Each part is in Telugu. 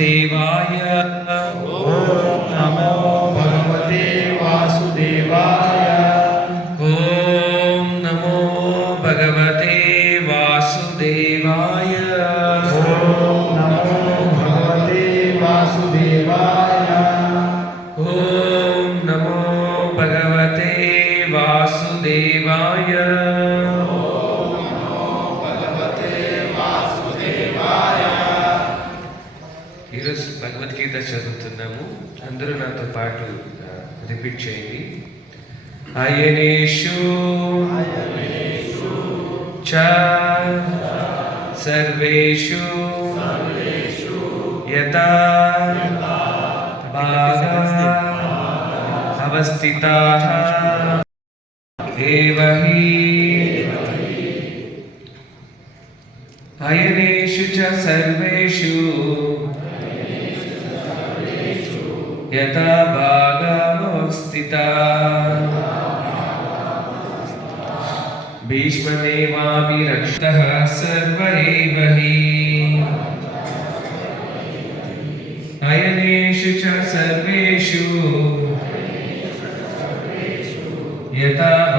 वासुदेवाय ఈరోజు భగవద్గీత చదువుతున్నాము. అందరూ నాతో పాటు రిపీట్ చేయండి. అయనేషు చ సర్వేషు యథా అవస్థితా అయనేషు చ సర్వేషు यथा भागवस्थिता भीष्मदेवाभिरक्षतः सर्वैव हि। नयनेषु च सर्वेषु। यथा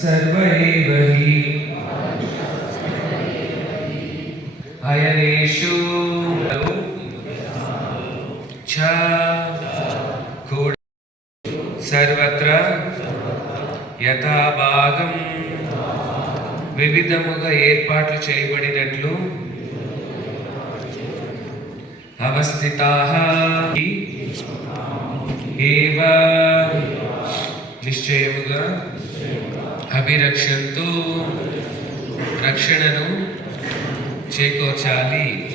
सर्व एव हि अयनेषु च కూడా సర్వత్ర యథాభాగం వివిధముగా ఏర్పాట్లు చేయబడినట్లు అవస్థితా ఏవ నిశ్చయముగా అభిరక్షంతు రక్షణను చేకూర్చాలి.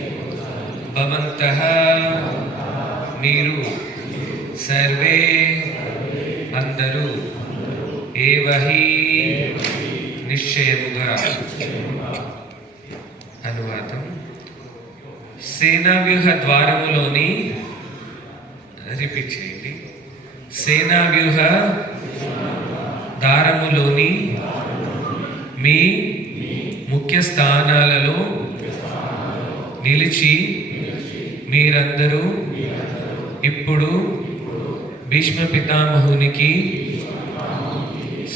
భవంత మీరు సర్వే అందరూ ఏవహి నిశ్చయముగా. అనువాదం. సేనావ్యూహ ద్వారములోని రిపీట్ చేయండి. సేనావ్యూహ దారములోని మీ ముఖ్య స్థానాలలో నిలిచి మీరందరూ ఇప్పుడు భీష్మ పితామహునికి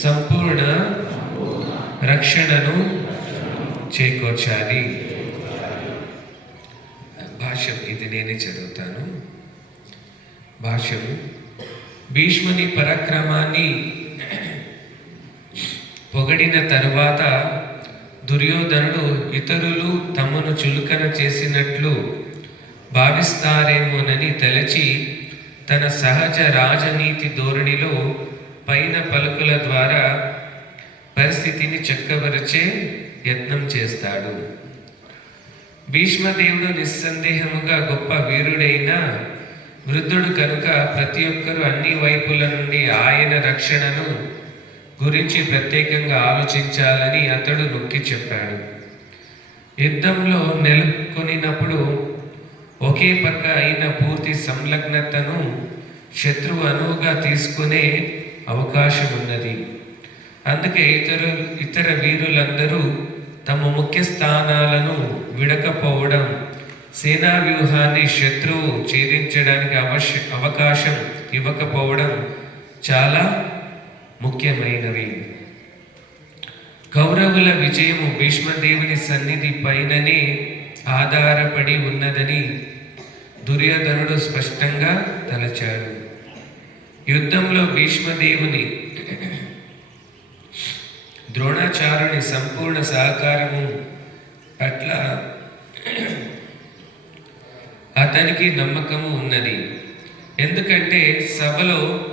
సంపూర్ణ రక్షణను చేకూర్చాలి. భాష్యం ఇది నేనే చదువుతాను. భాష్యం భీష్ముని పరాక్రమాన్ని పొగడిన తరువాత దుర్యోధనుడు ఇతరులు తమను చులకన చేసినట్లు భావిస్తారేమోనని తలచి తన సహజ రాజనీతి ధోరణిలో పైన పలుకుల ద్వారా పరిస్థితిని చక్కబరిచే యత్నం చేస్తాడు. భీష్మదేవుడు నిస్సందేహముగా గొప్ప వీరుడైన వృద్ధుడు కనుక ప్రతి ఒక్కరూ అన్ని వైపుల నుండి ఆయన రక్షణను గురించి ప్రత్యేకంగా ఆలోచించాలని అతడు నొక్కి చెప్పాడు. యుద్ధంలో నెలకొనినప్పుడు ఒకే పక్క అయిన పూర్తి సంలగ్నతను శత్రువు అనువుగా తీసుకునే అవకాశం ఉన్నది అందుకే ఇతరు ఇతర వీరులందరూ తమ ముఖ్య స్థానాలను విడకపోవడం సేనా వ్యూహాన్ని శత్రువు ఛేదించడానికి అవశ్య అవకాశం ఇవ్వకపోవడం చాలా ముఖ్యమైనవి. కౌరవుల విజయము భీష్మదేవుని సన్నిధి పైననే ఆధారపడి ఉన్నదని దుర్యోధనుడు స్పష్టంగా తలచాడు. యుద్ధంలో భీష్మదేవుని ద్రోణాచార్యుని సంపూర్ణ సహకారము పట్ల అతనికి నమ్మకము ఉన్నది. ఎందుకంటే సభలో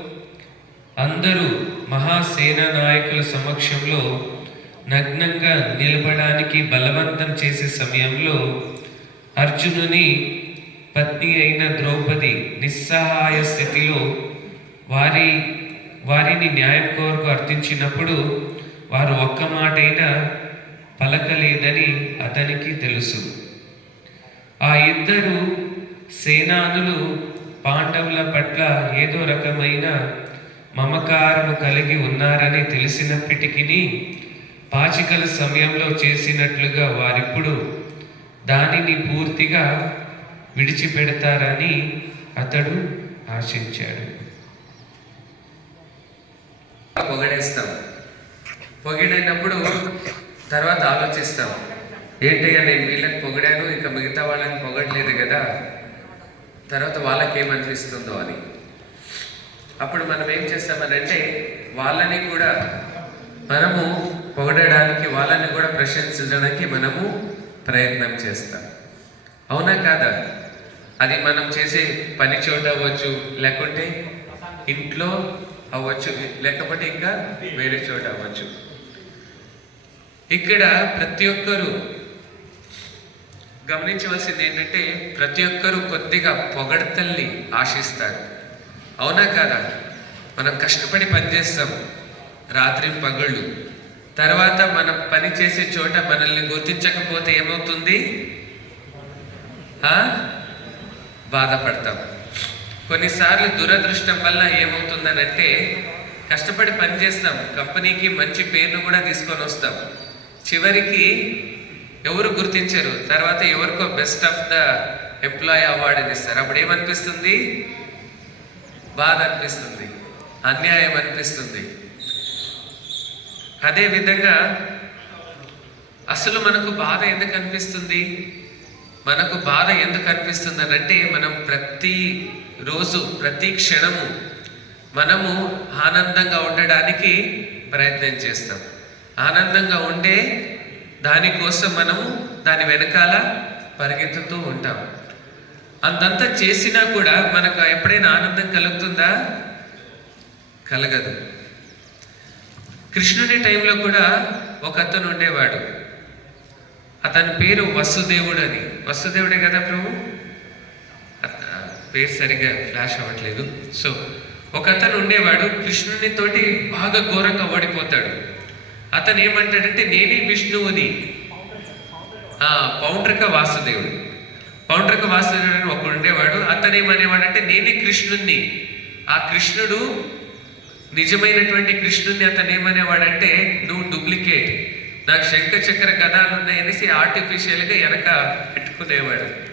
అందరూ మహాసేన నాయకుల సమక్షంలో నగ్నంగా నిలబడానికి బలవంతం చేసే సమయంలో అర్జునుని పత్ని అయిన ద్రౌపది నిస్సహాయ స్థితిలో వారి వారిని న్యాయం కోరకు అర్థించినప్పుడు వారు ఒక్క మాటైనా పలకలేదని అతనికి తెలుసు. ఆ ఇద్దరు సేనానులు పాండవుల పట్ల ఏదో రకమైన మమకారము కలిగి ఉన్నారని తెలిసినప్పటికీ పాచికల సమయంలో చేసినట్లుగా వారిప్పుడు దానిని పూర్తిగా విడిచిపెడతారని అతడు ఆశించాడు. పొగడేస్తాం. పొగిడైనప్పుడు తర్వాత ఆలోచిస్తాం. ఏంటయ్యా నేను వీళ్ళని పొగిడాను ఇక మిగతా వాళ్ళని పొగడలేదు కదా? తర్వాత వాళ్ళకి ఏమనిపిస్తుందో అని. అప్పుడు మనం ఏం చేస్తామనంటే వాళ్ళని కూడా మనము పొగడడానికి వాళ్ళని కూడా ప్రశంసించడానికి మనము ప్రయత్నం చేస్తాం. అవునా కాదా? అది మనం చేసే పని చోట అవ్వచ్చు లేకుంటే ఇంట్లో అవ్వచ్చు లేకపోతే ఇంకా వేరే చోట అవ్వచ్చు. ఇక్కడ ప్రతి ఒక్కరూ గమనించవలసింది ఏంటంటే ప్రతి ఒక్కరూ కొద్దిగా పొగడతల్ని ఆశిస్తారు. అవునా కాదా? మనం కష్టపడి పనిచేస్తాం. రాత్రి పగళ్ళు. తర్వాత మనం పని చేసే చోట మనల్ని గుర్తించకపోతే ఏమవుతుంది? బాధపడతాం. కొన్నిసార్లు దురదృష్టం వల్ల ఏమవుతుందనంటే కష్టపడి పనిచేస్తాం. కంపెనీకి మంచి పేరును కూడా తీసుకొని వస్తాం. చివరికి ఎవరు గుర్తించరు. తర్వాత ఎవరికో బెస్ట్ ఆఫ్ ద ఎంప్లాయీ అవార్డుని ఇస్తారు. అప్పుడు ఏమనిపిస్తుంది? బాధ అనిపిస్తుంది అన్యాయం అనిపిస్తుంది అదే విధంగా అసలు మనకు బాధ ఎందుకు అనిపిస్తుంది? మనకు బాధ ఎందుకు అనిపిస్తుంది అని అంటే మనం ప్రతి రోజు ప్రతి క్షణము మనము ఆనందంగా ఉండడానికి ప్రయత్నం చేస్తాం. ఆనందంగా ఉండే దానికోసం మనము దాని వెనకాల పరిగెత్తుతూ ఉంటాం. అంతంతా చేసినా కూడా మనకు ఎప్పుడైనా ఆనందం కలుగుతుందా? కలగదు. కృష్ణుని టైంలో కూడా ఒక అతను ఉండేవాడు. అతని పేరు వసుదేవుడు అని. వసుదేవుడే కదా ప్రభు? అత- పేరు సరిగ్గా ఫ్లాష్ అవ్వట్లేదు. సో ఒక అతను ఉండేవాడు. కృష్ణుని తోటి బాగా ఘోరంగా ఓడిపోతాడు. అతను ఏమంటాడంటే నేనే విష్ణువుని. ఆ, పౌండ్రక వాసుదేవుడు. పౌండ్రిక వాసుదేవుడు అని ఒకడు ఉండేవాడు. అతను ఏమనేవాడంటే నేనే కృష్ణుణ్ణి. ఆ కృష్ణుడు నిజమైనటువంటి కృష్ణుణ్ణి అతను ఏమనేవాడంటే నువ్వు డూప్లికేట్. నాకు శంఖ చక్ర గదాలు ఉన్నాయనేసి ఆర్టిఫిషియల్గా వెనక పెట్టుకునేవాడు.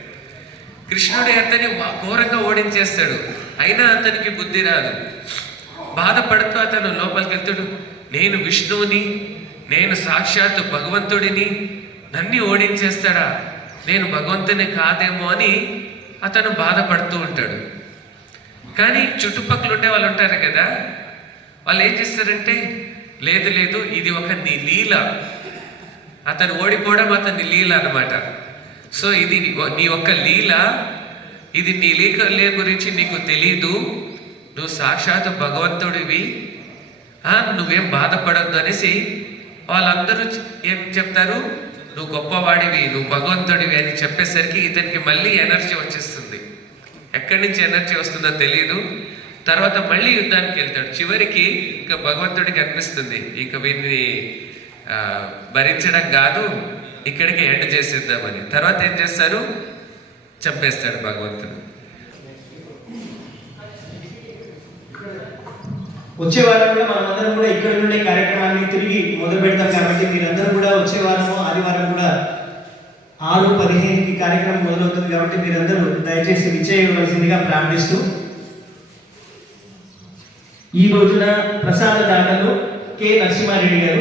కృష్ణుడే అతని ఘోరంగా ఓడించేస్తాడు. అయినా అతనికి బుద్ధి రాదు. బాధపడుతూ అతను లోపలికి వెళ్తాడు నేను విష్ణువుని నేను సాక్షాత్తు భగవంతుడిని నన్ని ఓడించేస్తాడా? నేను భగవంతుని కాదేమో అని అతను బాధపడుతూ ఉంటాడు. కానీ చుట్టుపక్కల ఉండే వాళ్ళు ఉంటారు కదా వాళ్ళు ఏం చేస్తారంటే లేదు లేదు ఇది ఒక నీ లీల అతను ఓడిపోవడం అతని లీల అన్నమాట. సో ఇది నీ- నీ ఒక్క లీల ఇది నీ లీల గురించి నీకు తెలీదు. నువ్వు సాక్షాత్ భగవంతుడివి. నువ్వేం బాధపడద్దు అనేసి వాళ్ళందరూ ఏం చెప్తారు? నువ్వు గొప్పవాడివి నువ్వు భగవంతుడివి అని చెప్పేసరికి ఇతనికి మళ్ళీ ఎనర్జీ వచ్చేస్తుంది. ఎక్కడి నుంచి ఎనర్జీ వస్తుందో తెలియదు తర్వాత మళ్ళీ యుద్ధానికి వెళ్తాడు. చివరికి ఇంకా భగవంతుడికి అనిపిస్తుంది. ఇంకా వీరిని భరించడం కాదు ఇక్కడికి ఎండ్ చేసేద్దామని. తర్వాత ఏం చేస్తారు? చంపేస్తాడు భగవంతుడు. వచ్చే వారం కూడా మనమందరం కూడా ఇక్కడ నుండి కార్యక్రమాన్ని తిరిగి మొదలు పెడతాం కాబట్టి మీరందరూ కూడా వచ్చే వారము ఆదివారం కూడా ఆరు పదిహేనుకి కార్యక్రమం మొదలవుతుంది కాబట్టి మీరందరూ దయచేసి విచ్చేయవలసిందిగా ప్రార్థిస్తూ ఈ రోజున ప్రసాద దాతలు కె నరసింహారెడ్డి గారు